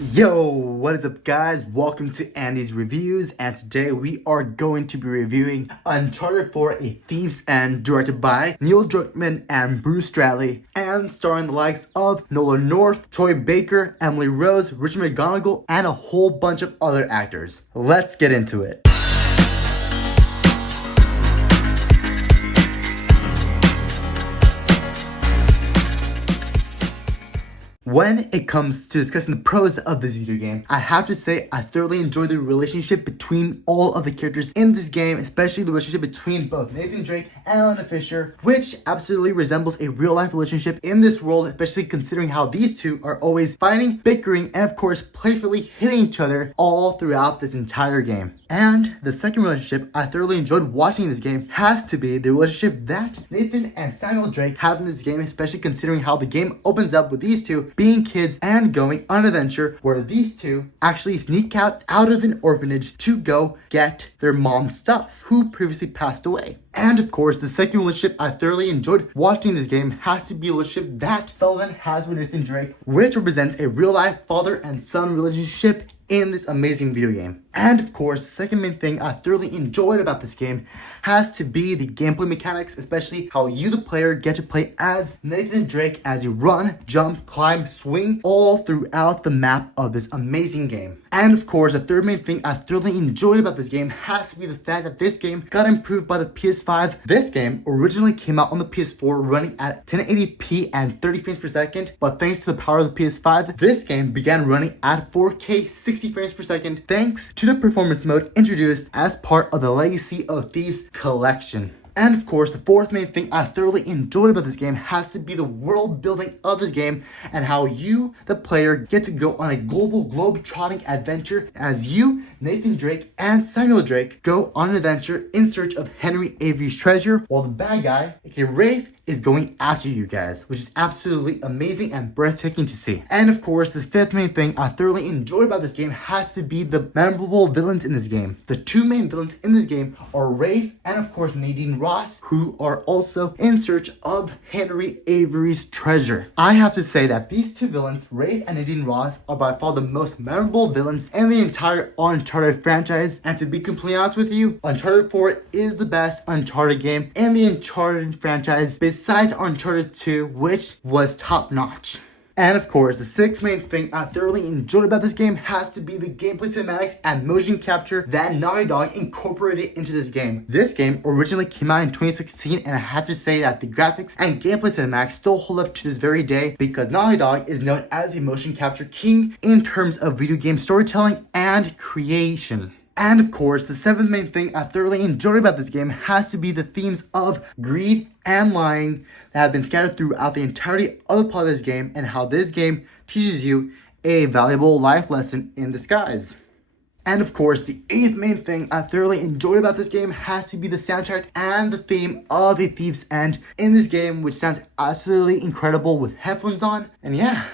Yo, what is up guys? Welcome to Andy's Reviews, and today we are going to be reviewing Uncharted 4: A Thief's End, directed by Neil Druckmann and Bruce Straley, and starring the likes of Nolan North, Troy Baker, Emily Rose, Richard McGonagle, and a whole bunch of other actors. Let's get into it. When it comes to discussing the pros of this video game, I have to say I thoroughly enjoy the relationship between all of the characters in this game, especially the relationship between both Nathan Drake and Elena Fisher, which absolutely resembles a real-life relationship in this world, especially considering how these two are always fighting, bickering, and of course playfully hitting each other all throughout this entire game. And the second relationship I thoroughly enjoyed watching in this game has to be the relationship that Nathan and Samuel Drake have in this game, especially considering how the game opens up with these two being kids and going on an adventure where these two actually sneak out of an orphanage to go get their mom's stuff, who previously passed away. And of course, the second relationship I thoroughly enjoyed watching this game has to be a relationship that Sullivan has with Nathan Drake, which represents a real-life father and son relationship in this amazing video game. And of course, the second main thing I thoroughly enjoyed about this game has to be the gameplay mechanics, especially how you, the player, get to play as Nathan Drake as you run, jump, climb, swing all throughout the map of this amazing game. And of course, the third main thing I thoroughly enjoyed about this game has to be the fact that this game got improved by the PS5. This game originally came out on the PS4 running at 1080p and 30 frames per second, but thanks to the power of the PS5, this game began running at 4K 60 frames per second thanks to the performance mode introduced as part of the Legacy of Thieves collection. And of course, the fourth main thing I thoroughly enjoyed about this game has to be the world building of this game and how you, the player, get to go on a global globe-trotting adventure as you, Nathan Drake, and Samuel Drake go on an adventure in search of Henry Avery's treasure, while the bad guy, aka Rafe, is going after you guys, which is absolutely amazing and breathtaking to see. And of course, the fifth main thing I thoroughly enjoyed about this game has to be the memorable villains in this game. The two main villains in this game are Rafe and of course Nadine Ross, who are also in search of Henry Avery's treasure. I have to say that these two villains, Rafe and Nadine Ross, are by far the most memorable villains in the entire Uncharted franchise. And to be completely honest with you, Uncharted 4 is the best Uncharted game in the Uncharted franchise, besides Uncharted 2, which was top notch. And of course, the sixth main thing I thoroughly enjoyed about this game has to be the gameplay cinematics and motion capture that Naughty Dog incorporated into this game. This game originally came out in 2016, and I have to say that the graphics and gameplay cinematics still hold up to this very day because Naughty Dog is known as the motion capture king in terms of video game storytelling and creation. And of course, the seventh main thing I thoroughly enjoyed about this game has to be the themes of greed and lying that have been scattered throughout the entirety of the plot of this game, and how this game teaches you a valuable life lesson in disguise. And of course, the eighth main thing I thoroughly enjoyed about this game has to be the soundtrack and the theme of A Thief's End in this game, which sounds absolutely incredible with headphones on. And yeah,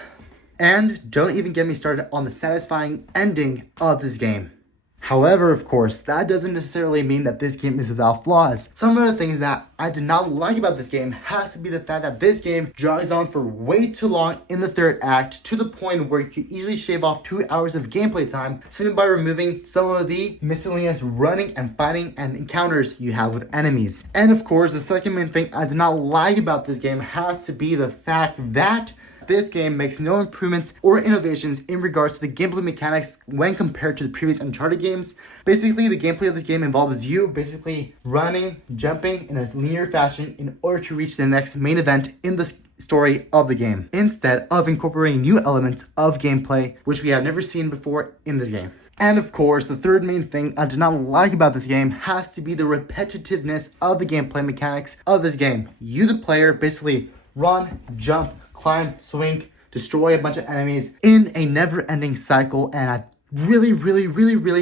and don't even get me started on the satisfying ending of this game. However, of course, that doesn't necessarily mean that this game is without flaws. Some of the things that I did not like about this game has to be the fact that this game drags on for way too long in the third act, to the point where you could easily shave off 2 hours of gameplay time simply by removing some of the miscellaneous running and fighting and encounters you have with enemies. And of course, the second main thing I did not like about this game has to be the fact that this game makes no improvements or innovations in regards to the gameplay mechanics when compared to the previous Uncharted games. Basically, the gameplay of this game involves you basically running, jumping in a linear fashion in order to reach the next main event in the story of the game, instead of incorporating new elements of gameplay which we have never seen before in this game. And of course, the third main thing I did not like about this game has to be the repetitiveness of the gameplay mechanics of this game. You, the player, basically run, jump, climb, swing, destroy a bunch of enemies in a never-ending cycle, and I really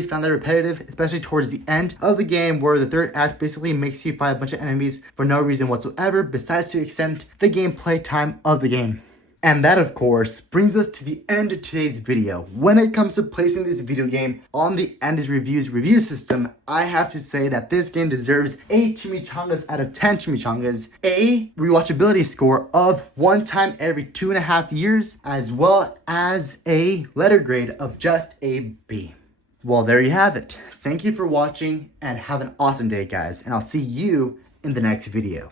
found that repetitive, especially towards the end of the game, where the third act basically makes you fight a bunch of enemies for no reason whatsoever besides to extend the gameplay time of the game. And that, of course, brings us to the end of today's video. When it comes to placing this video game on the Andy's Reviews review system, I have to say that this game deserves 8 chimichangas out of 10 chimichangas, a rewatchability score of 1 time every 2.5 years, as well as a letter grade of just a B. Well, there you have it. Thank you for watching and have an awesome day, guys. And I'll see you in the next video.